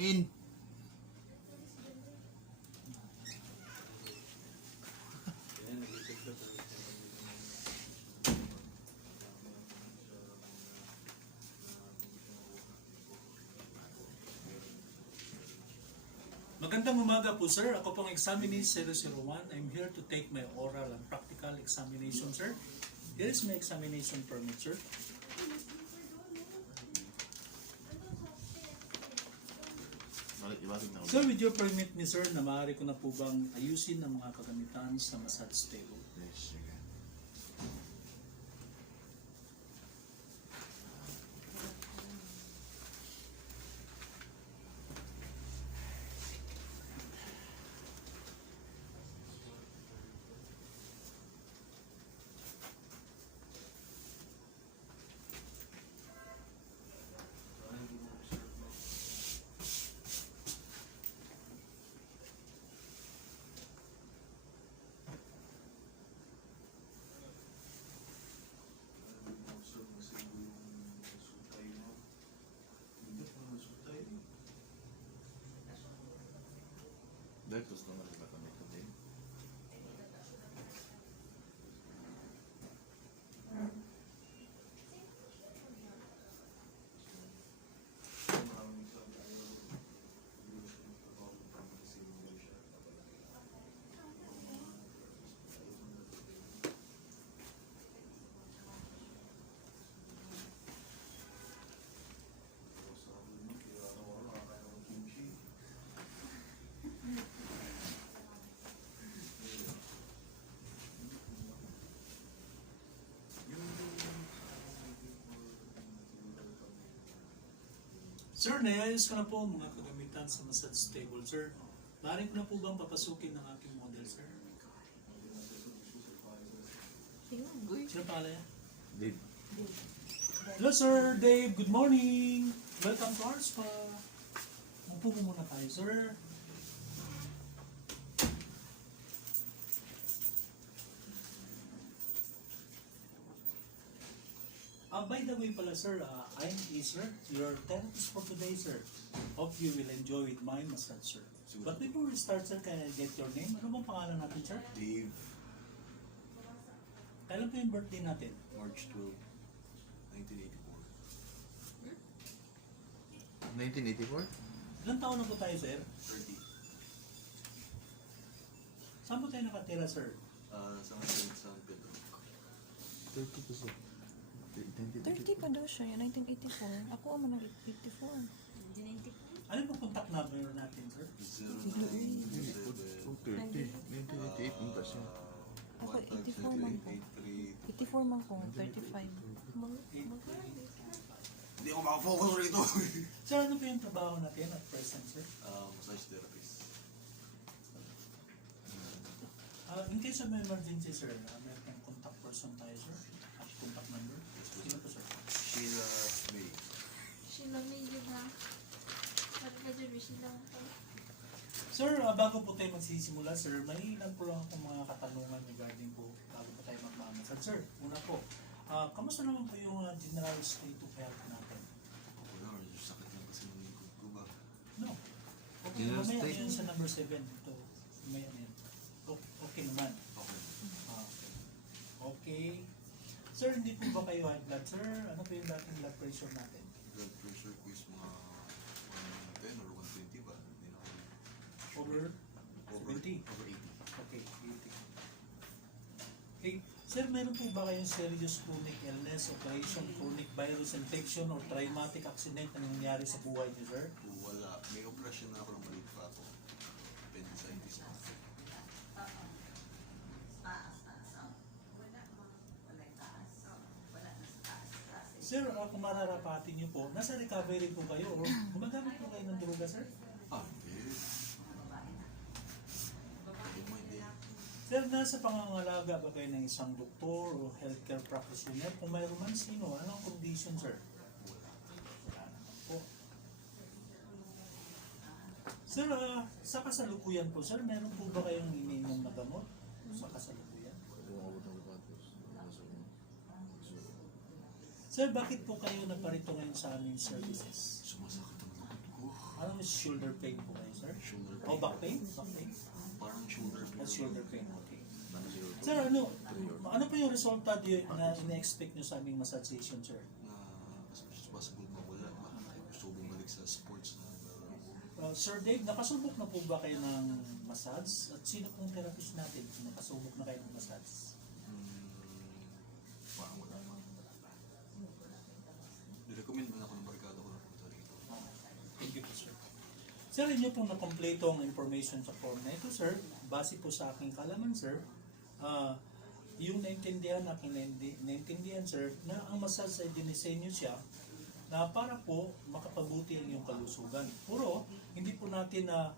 In. Magandang umaga po sir. Ako pong examinee 001. I'm here to take my oral and practical examination sir. Here is my examination permit sir. Balik na. Sir, with your permit ni sir, na maaari ko na po bang ayusin ang mga kagamitan sa massage table? Yes, sige. Dahil gusto naman ba kami ito din? Sir, naiayos ko na po ang mga kagamitan sa massage table sir. Maaari ko na po bang papasukin ng aking model sir? Sino pangalan niya? Dave. Hello sir, Dave. Good morning. Welcome to our spa. Upo po muna tayo sir. By the way pala sir, I'm Isra, your therapist for today sir. Hope you will enjoy with my massage sir. But before we start sir, can I get your name? Ano bang pangalan natin sir? Dave. Kailan po yung birthday natin? March 12, 1984. 1984? Ilang taon na po tayo sir? 30. Saan po tayo nakatira sir? Sa San Pedro. 30 po sir. 30 pa daw siya, 1984. Ako ang manang 84. 1994. Ano po contact number natin sir? 1988 mo ba siya? Ako 84 man ko. 84 man ko, 35. Hindi ako makafocus rito. Sir, ano po yung trabaho natin at present sir? Massage therapist. In case of emergency sir, meron kang contact person tayo sir? At contact number? Sino po sir? Sheila May. Sheila may yun ha. Sabi ka dyan, Sheila ko. Sir, bago po tayo magsisimula sir, may ilan po lang akong mga katanungan regarding po bago po tayo magmamassage. Sir, una po, kamusta naman po yung general state of health natin? Wala, sakit lang kasi ng likod ko ba? No. Okay, General mamaya state? yun sa number 7. Ito, may ano yan. Okay naman. Okay. Okay. Okay. Sir, hindi po ba kayo high blood, sir? Ano po yung dating blood pressure natin? Blood pressure ko is mga 110 or 120 ba? Hindi na ako. Over Over 70? 80. Okay, 80. Okay. Sir, meron po ba kayong serious chronic illness, operation, chronic virus infection, or traumatic accident na nangyari sa buhay niyo, sir? Wala. May operasyon na ako ng maliit pa ako. Appendicitis na. Sir, kung mararapatin niyo po, nasa recovery po kayo o gumagamit po kayo ng droga, sir? Hindi. Hindi mo hindi. Sir, nasa pangangalaga ba kayo ng isang doktor o healthcare practitioner? Kung mayroon man sino, anong condition, sir? Wala naman po. Sir, sa kasalukuyan po, sir, meron po ba kayong iniinom na gamot sa kasalukuyan? Sir, bakit po kayo naparito ngayon sa aming services? Sumasakit ang likod ko. Ano yung shoulder pain po kayo, sir? Shoulder O back pain? Back pain? Parang shoulder pain. Shoulder pain, okay. Ano siguro to? Sir, ano po yung resulta na ina-expect nyo sa aming massage session, sir? Na as much as possible mawala. Gusto ko bumalik sa sports na Sir Dave, nakasubok na po ba kayo ng massage? At sino pong therapist natin? Nakasubok na kayo ng massage? parang wala pa. I-recommend mo na ako ng barkada ko na punta rito. Thank you po, sir. Sir, inyo pong nakompleto ang information sa form na ito, sir. Base po sa aking kalaman, sir, yung naintindihan, sir, na ang massage ay dinisenyo siya na para po makapabuti ang iyong kalusugan. Puro, hindi po natin na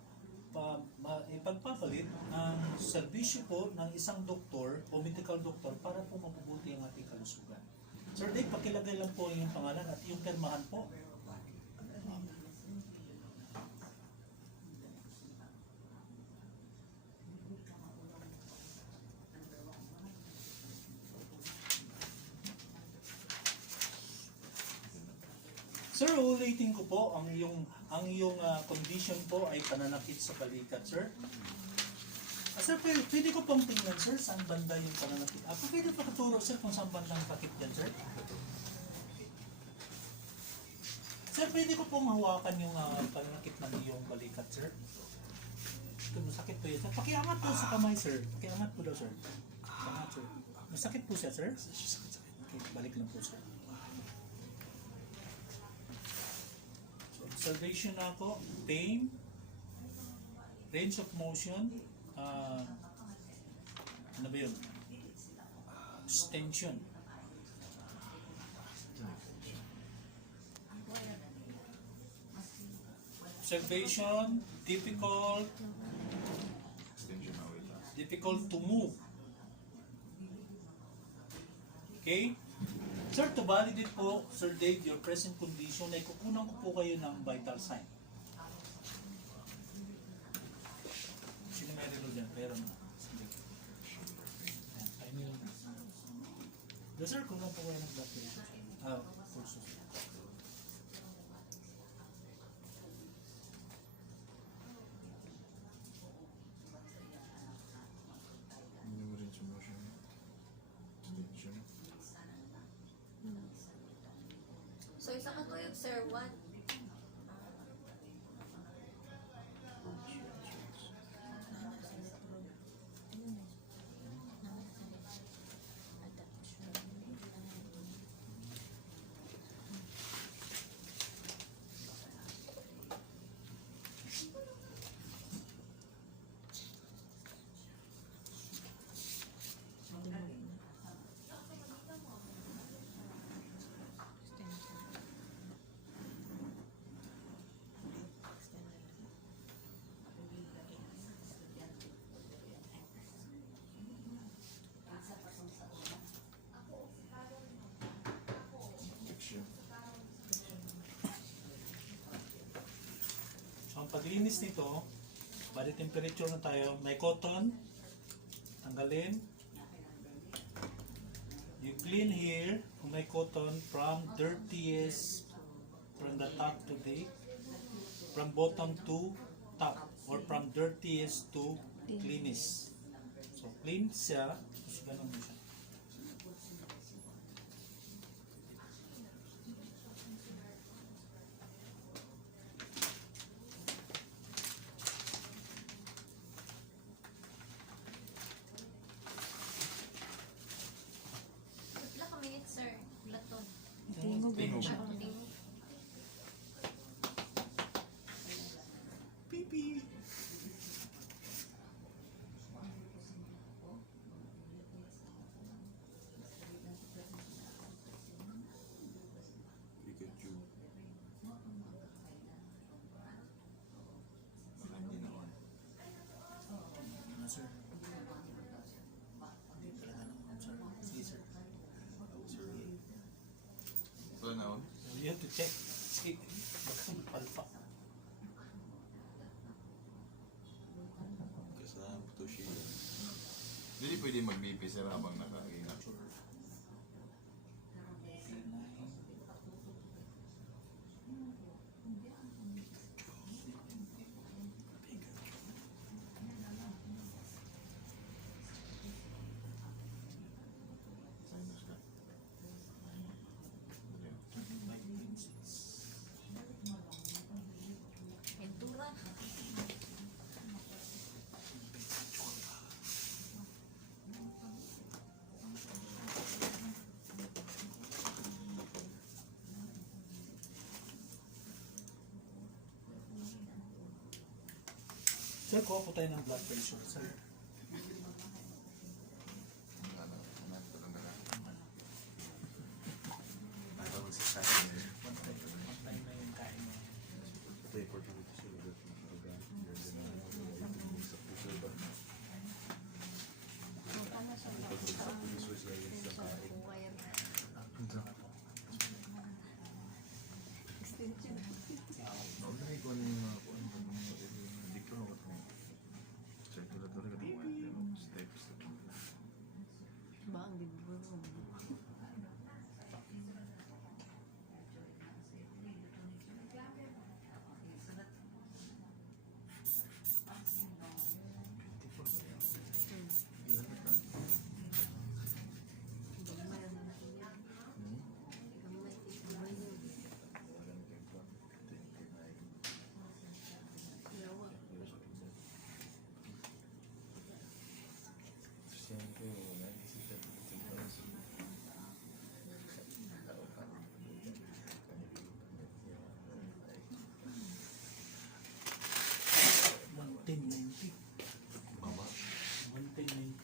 ipagpapalit ang serbisyo po ng isang doktor o medical doctor para po mapabuti ang ating kalusugan. Sir Dave, pakilagay lang po yung pangalan at yung pirmahan po. Sir, ulitin ko po ang iyong condition po ay pananakit sa balikat, sir. Sir, pwede ko pong tingnan, sir, saan banda yung pananakit? Pwede pa katuro, sir, kung saan banda ang sakit yan, sir? Sir, pwede ko pong hawakan yung pananakit ng iyong balikat, sir? Ito, masakit po yan, sir. Pakiangat po sa kamay, sir. Pakiangat po daw, sir. Pakiangat, sir. Masakit po siya, sir? Okay, balik lang po, sir. Observation na ako, pain, range of motion, ano ba yun? Extension. Observation, difficult to move. Okay? Sir, to validate po, Sir Dave, your present condition, ay kukunan ko po kayo ng vital sign. Sino may relo dyan? Pero na. Sige. Ayan, sir, kunan po kayo ng blood pressure. Pulso. So, isa ka tuyog, sir. 1. So, ang paglinis nito, body temperature na tayo, may cotton, tanggalin. You clean here, kung may cotton, from dirtiest, from the top to the, from bottom to top, or from dirtiest to cleanest. So, clean siya, tapos ganun mo siya. Pila ka minutes, sir. Laton. Tingog yun siya. Pipi! Pikachu. Hindi naman. Ano, sir? Hindi talaga naman, sir. Sige, sir. Sir. Wala na ako? You have to check. See, baka mapalpak. Kasama po to siya. Hindi pwede mag-BP sir habang nakaingat. Sir, kuha po tayo ng blood pressure, sir. Pantay na yung kain mo. Bang libro. Baba. 110.90.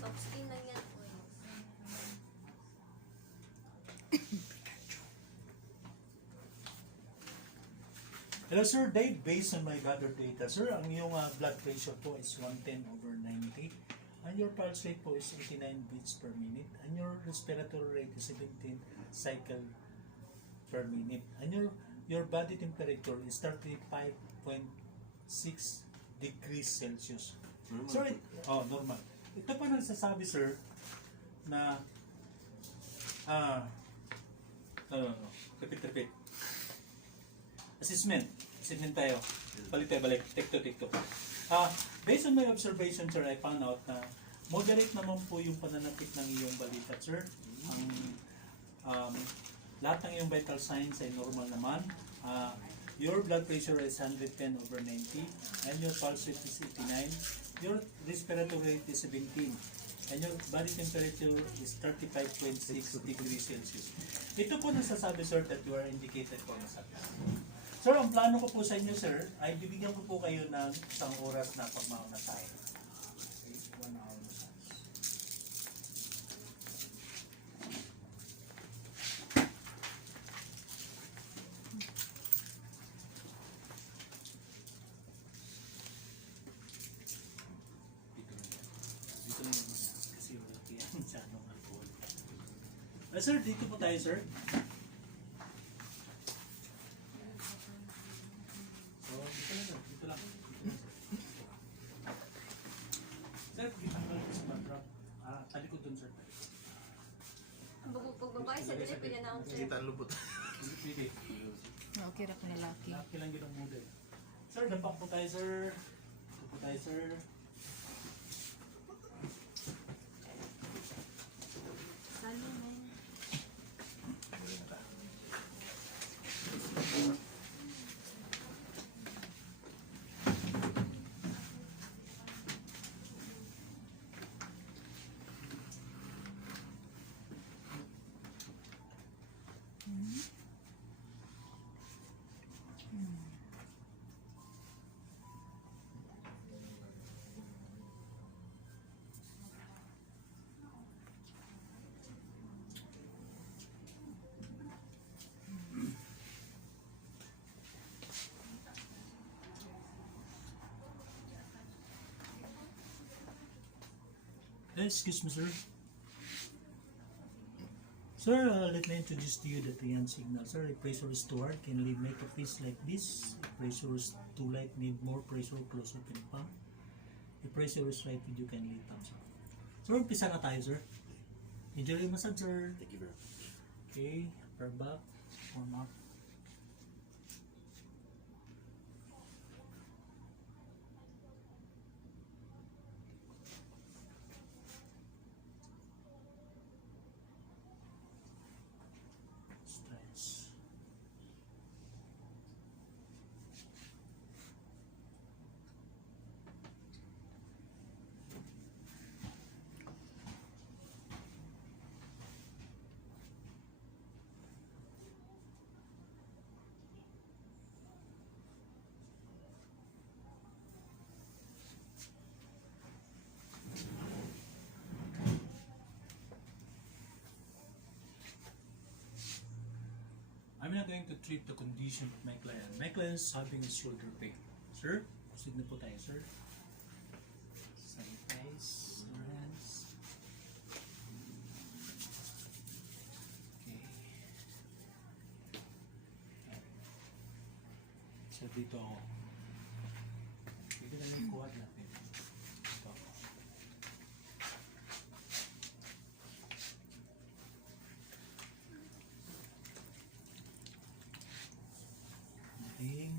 Soft skin lang yan po eh. Hello sir, Dave, based on my gathered data, sir, ang iyong blood pressure po is 110/90 and your pulse rate po is 89 beats per minute and your respiratory rate is 17 cycle per minute and your body temperature is 35.6 degrees Celsius. Sir, normal. Ito pa nagsasabi sir na no. Repeat. Assessment tayo. Balik. Take two. Based on my observation, sir, I found out na moderate naman po yung pananakit ng iyong balikat, sir. Ang lahat ng iyong vital signs ay normal naman. Your blood pressure is 110/90 and your pulse rate is 89. Your respiratory rate is 17 and your body temperature is 35.6 degrees Celsius. Ito po nasasabi, sir, that you are indicated for massage. Sir, ang plano ko po sa inyo, sir, ay bibigyan ko po kayo ng isang oras na pagmamasahe. Okay, 1 hour massage. Dito na yung kasi wala kaya sa anong alcohol. Sir, dito po tayo, sir. Dito lang. Sir, kita ko lang sa backdrop. Talikod dun, sir. Ang pag babae sa dili, pinanaon sir. Kita ang lubot. Pwede. Okay ra ko lalaki. Laki lang yun ang model. Sir, dampak po tayo, sir. Ito po tayo, sir. Salo na yun. Excuse me, sir. Sir, let me introduce to you the Trian signal. Sir, if pressure is too hard, can we make a fist like this? If pressure is too light, need more pressure, close open palm. If pressure is right, you can lead thumbs up. Sir, umpisa na tayo, sir. Enjoy yung massage, sir. Thank you very much. Okay, upper back, warm up. Stretch. I'm not going to treat the condition of my client. My client is having a shoulder pain. Sir, proceed na po tayo, sir. Sanitize your hands. Okay. So dito ako. Pwede na yung kuha natin. Ito. Ating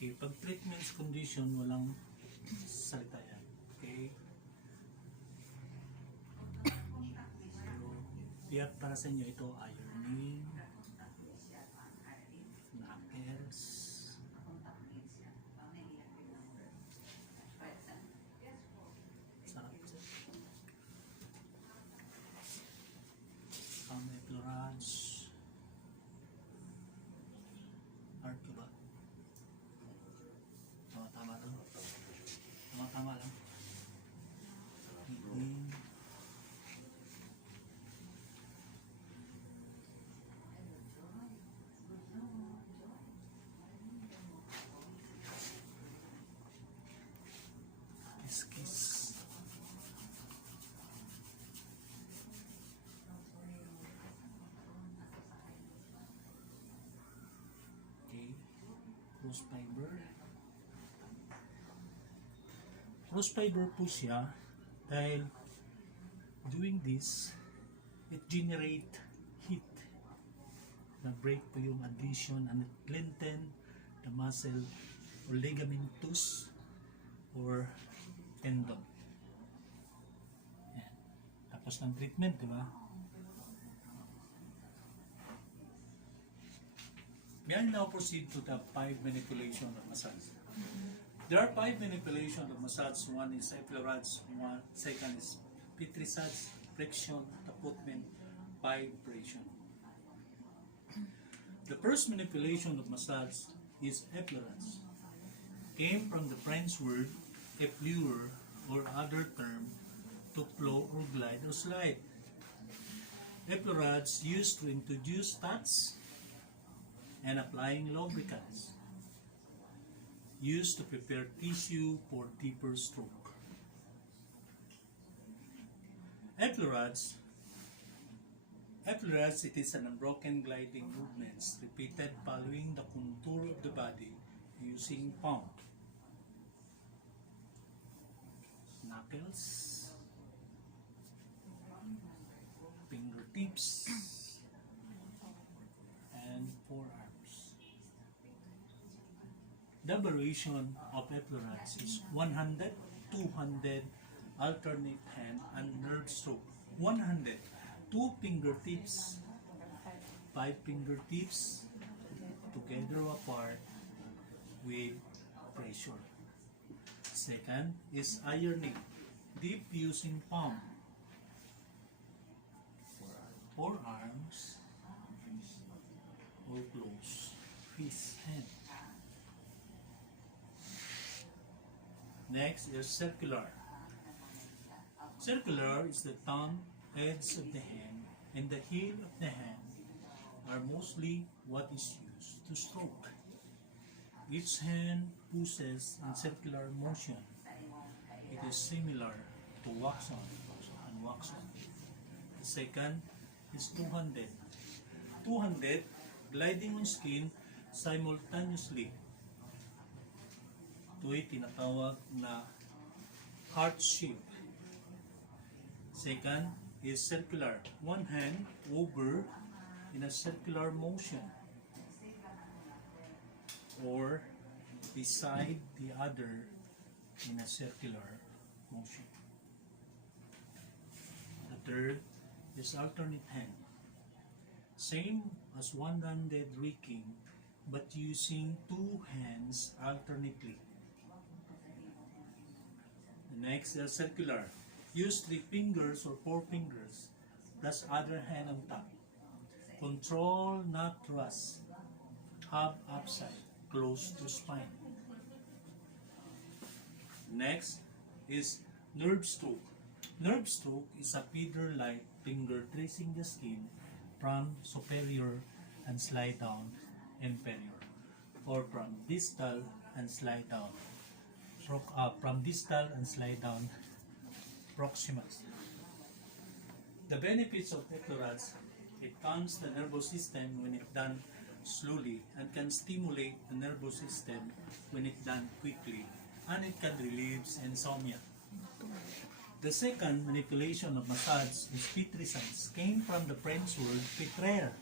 okay, pag treatments condition, walang salita yan. Okay? So, tiyak para sa inyo ito, ironing, knuckles, sarap siya. Epilorange, art ko ba? Tama lang. Tama lang. Heating. Kiss. Okay. Cross fiber. Cross fiber po siya dahil doing this, it generate heat. Nag-break po yung adhesion and it lengthen the muscle or ligamentous or tendon. Yan. Tapos ng treatment, di ba? May I now proceed to the 5 manipulation of massage. There are 5 manipulations of massage. One is epilorange, second is pitrisage, friction, taputment, vibration. The first manipulation of massage is epilorange. Came from the French word effleure or other term to flow or glide or slide. Epilorange used to introduce touch and applying lubricants. Used to prepare tissue for deeper stroke. Epilorange, it is an unbroken gliding movements repeated following the contour of the body using palm, knuckles, fingertips, and forearms. The variation of epilorange is 100, 200, alternate hand and nerve stroke. 100, 2 fingertips, 5 fingertips together apart with pressure. Second is ironing, deep using palm, forearms, or close fist hand. Next is circular. Circular is the thumb, edge of the hand, and the heel of the hand are mostly what is used to stroke. Each hand pushes in circular motion. It is similar to wax on and wax on. The second is two-handed. Two-handed, gliding on skin simultaneously. Ito ay tinatawag na heart shape. Second is circular. One hand over in a circular motion or beside the other in a circular motion. The third is alternate hand. Same as one-handed raking but using two hands alternately. The next is circular. Use 3 fingers or 4 fingers, plus other hand on top. Control not thrust. Hub upside, close to spine. Next is nerve stroke. Nerve stroke is a feather-like finger tracing the skin from superior and slide down inferior, or from distal and slide down proximal. The benefits of Eclorats: it calms the nervous system when it done slowly, and can stimulate the nervous system when it done quickly, and it can relieve insomnia. The second manipulation of massage is pitrescence, came from the French word pitraire,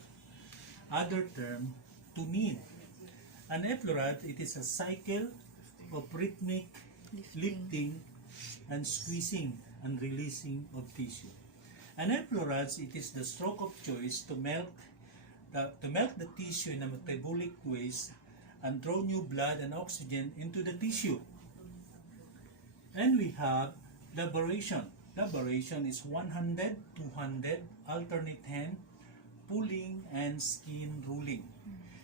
other term to knead. An effleurate, it is a cycle of rhythmic lifting and squeezing and releasing of tissue. An effleurate, it is the stroke of choice to melt the tissue in a metabolic ways and draw new blood and oxygen into the tissue. And we have laboration. Laboration is 100, 200, alternate hand, pulling and skin rolling.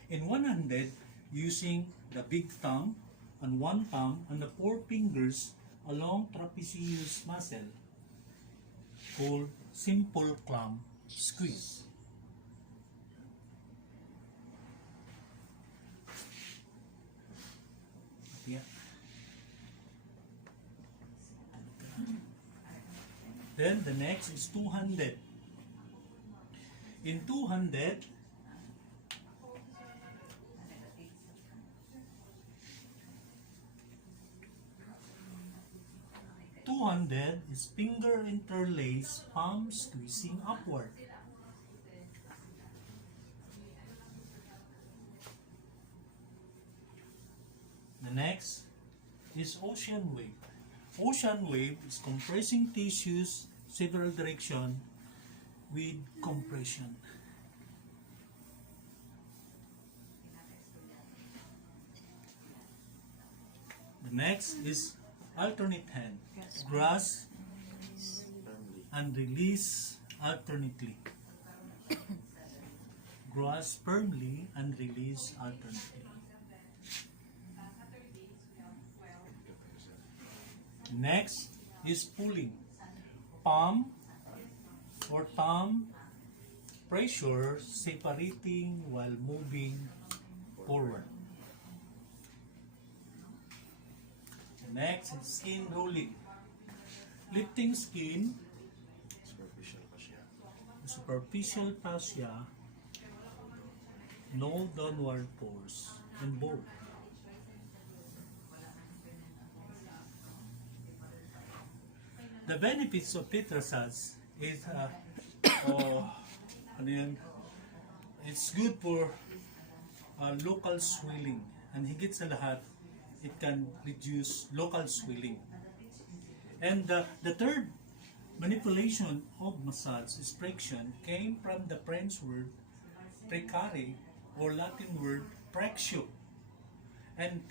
In 100, using the big thumb and one palm and the 4 fingers along trapezius muscle, called simple clamp squeeze. Yeah. Then the next is 200. In 200, is finger interlace, palm squeezing upward. The next is ocean wave. Ocean wave is compressing tissues several direction with compression. The next is alternate hand. Grasp and release alternately. Grasp firmly and release alternately. Next is pulling. Palm or thumb pressure separating while moving forward. Next is skin rolling. Lifting skin, superficial fascia, no downward force, and both. The benefits of pitrescence is it's good for local swelling, and higit sa lahat, it can reduce local swelling. And the third manipulation of massage is friction, came from the French word precare or Latin word prexio. And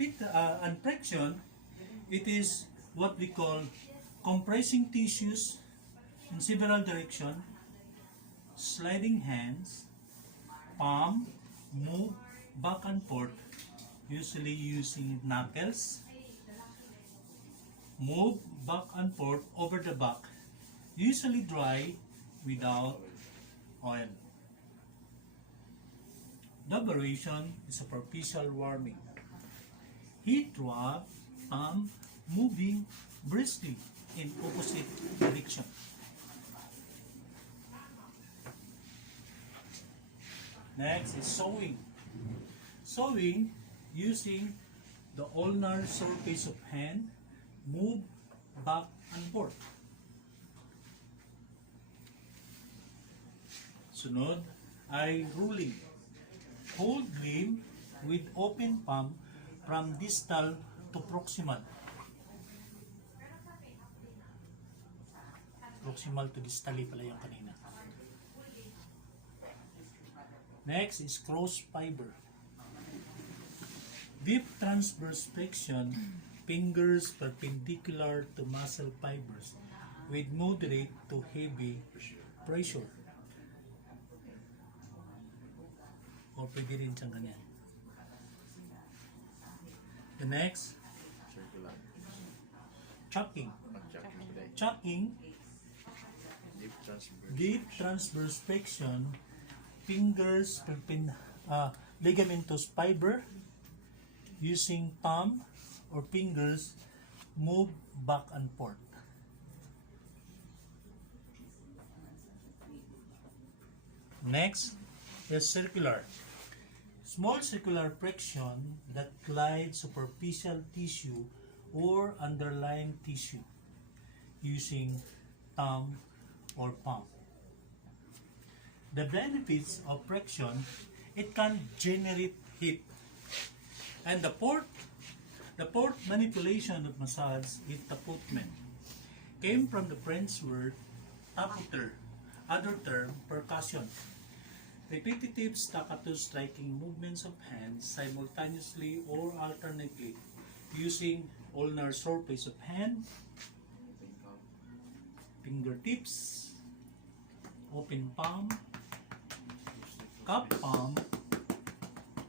friction, it is what we call compressing tissues in several directions, sliding hands, palm, move back and forth, usually using knuckles, move back and forth over the back, usually dry without oil. Laboration is superficial warming. Heat drop, thumb moving briskly in opposite direction. Next is sewing. Sewing using the ulnar surface of hand, move back and forth. Sunod ay ruling. Hold limb with open palm from distal to proximal. Proximal to distally pala yung kanina. Next is cross fiber. Deep transverse flexion fingers perpendicular to muscle fibers with moderate to heavy pressure. O pwede rin siyang ganyan. The next, Circular. chucking. Mag-chucking today. Chucking, Deep transverse. deep transverse flexion, fingers ligamentous fiber, using thumb or fingers move back and forth. Next is circular. Small circular friction that glides superficial tissue or underlying tissue using thumb or palm. The benefits of friction, it can generate heat. And the fourth manipulation of massage is tapotement. Came from the French word tapoter, other term percussion. Repetitive staccato striking movements of hands simultaneously or alternately using ulnar surface of hand, fingertips, open palm, cup palm,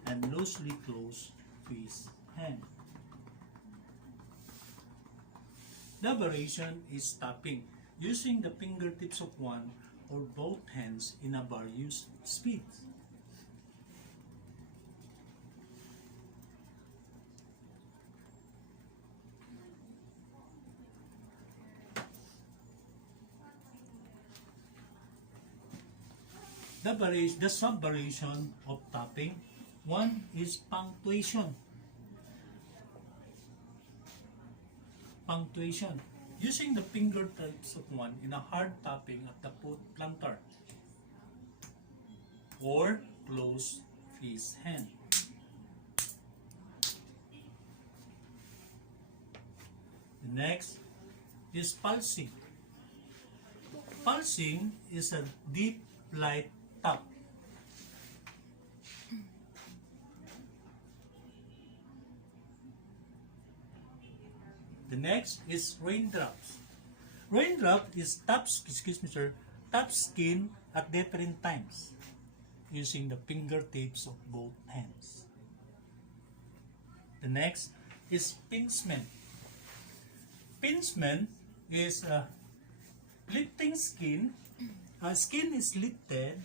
and loosely closed fist hand. The variation is tapping using the fingertips of one or both hands in a various speeds. The sub-variation of tapping, one is punctuation. Punctuation, using the fingertips of one in a hard tapping at the foot plantar or closed fist hand. The next is pulsing. Pulsing is a deep, light tap. The next is raindrops. Raindrop is tap skin at different times using the fingertips of both hands. The next is pinchment. Pinchment is lifting skin. Skin is lifted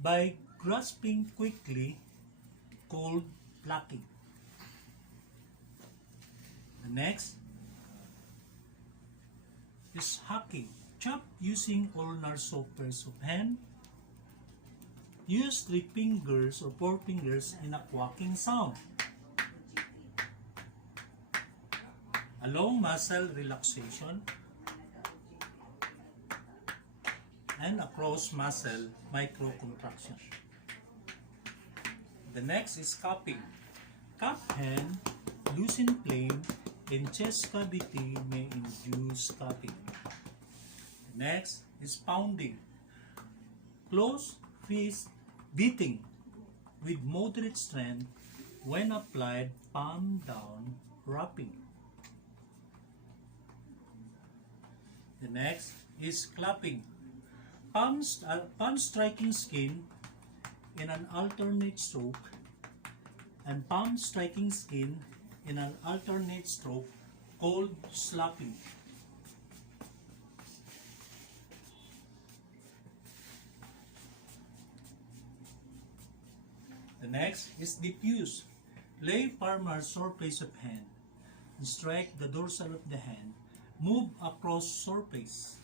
by grasping quickly, called plucking. The next is hacking. Chop using ulnar surface of hand. Use 3 fingers or 4 fingers in a quacking sound. Allow muscle relaxation and across muscle microcontraction. The next is cupping. Cup hand, loosen flame in chest cavity may induce cupping. Next is pounding. Close fist beating with moderate strength when applied palm down wrapping. The next is clapping. Palm striking skin in an alternate stroke and palm striking skin in an alternate stroke called slapping. The next is diffuse. Lay palmar surface of hand and strike the dorsal of the hand. Move across surface.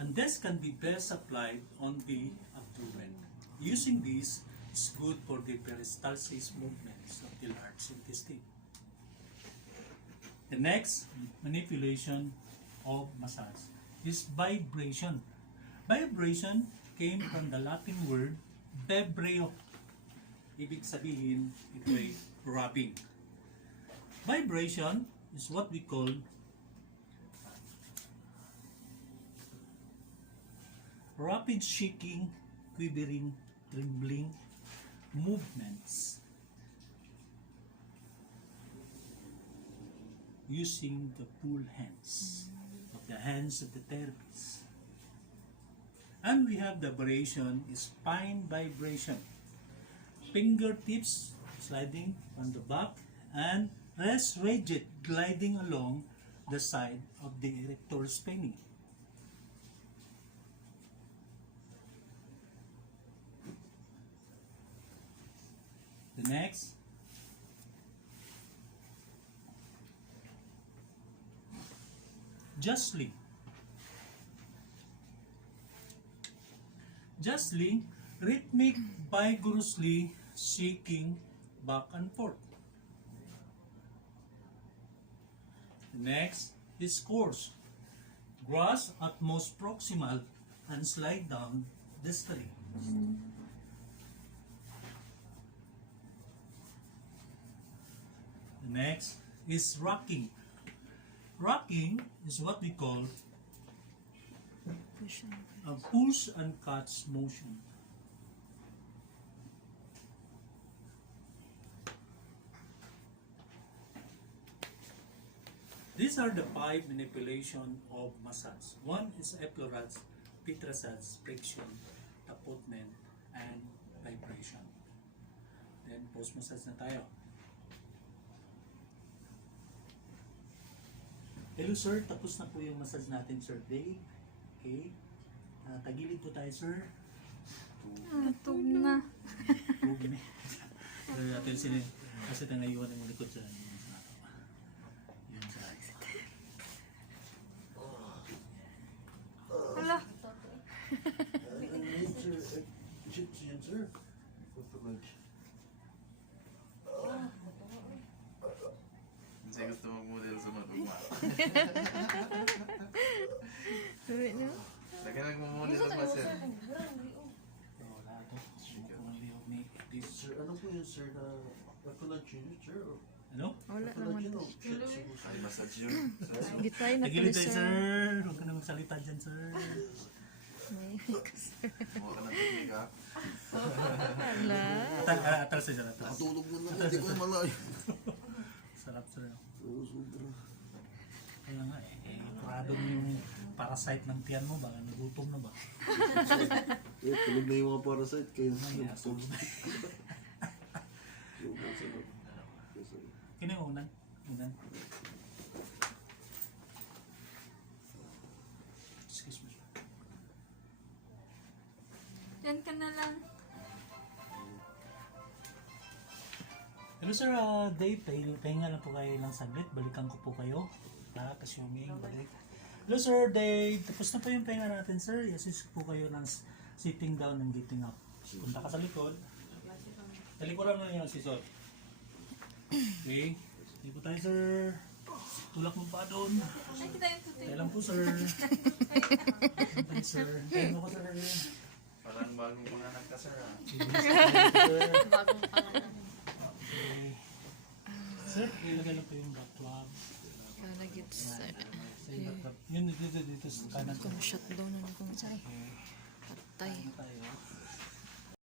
And this can be best applied on the abdomen. Using this is good for the peristalsis movements of the large intestine. The next manipulation of massage is vibration. Vibration came from the Latin word vibreo. Ibig sabihin, ito ay rubbing. Vibration is what we call rapid shaking, quivering, trembling movements. using the full hands of the hands of the therapist. And we have the variation is spine vibration. Fingertips sliding on the back and rest rigid gliding along the side of the erector spinae. The next justly. Justly, rhythmic, vigorously shaking back and forth. The next is coarse. Grasp at most proximal and slide down distally. The next is rocking. Rocking is what we call Push and a push and catch motion. These are the 5 manipulation of massage. One is effleurage, petrissage, friction, tapotment, and vibration. Then post massage na tayo. Hello sir, tapos na po yung massage natin sir Dave. Okay. Tagilid po tayo sir. Natog na. Huwag natin sila. Kasi nangayuan ng likod sa yun sa Hala. Egyptian, sir. With the lunch. Kasi gusto mag-model sa mga tugma. Sabi niyo? Lagi nagmo-model sa masin. wala to. Only of me. This. Sir, ano po yun, sir, na collagen yun, sir? Ano? Wala naman Collagen to. o shit, sir? Ay, massage yun. Gitay na Tagilid tuloy tayo sir. sir. Huwag ka na magsalita dyan sir. May sir. Mukha ka ng technique ha. Hala. Atal sir. Atal. Nakatulog mo na, hindi ko yung malayo. Sarap sir. Oo, sobra. Kaya nga kurado mo yung parasite ng tiyan mo. Baka nagutom na ba? Tulog na yung mga parasite, kaya Mamaya, tulog. tulog. Kini mo unan. Unan. Excuse me. Yan ka na lang. Hello sir, Dave, pahinga lang po kayo ng saglit. Balikan ko po kayo. Kasi yung balik. Hello sir, Dave. Tapos na po yung pahinga natin sir. I-assist po kayo ng sitting down and getting up. Punta ka sa likod. Talikuran mo na yung sisot. Okay. Hindi po tayo sir. Tulak mo pa doon. Ay, kita yung tutoy. Kaya lang po sir. Tayo sir. Kaya mo ko sir. Parang bagong panganak ka sir ha. Bagong pangalan. Okay. Sir, ilagay lang po yung back club. Nagit sir. Yun dito sa kanan. Kung shutdown na kung sa'yo. Okay. Patay. Ano tayo?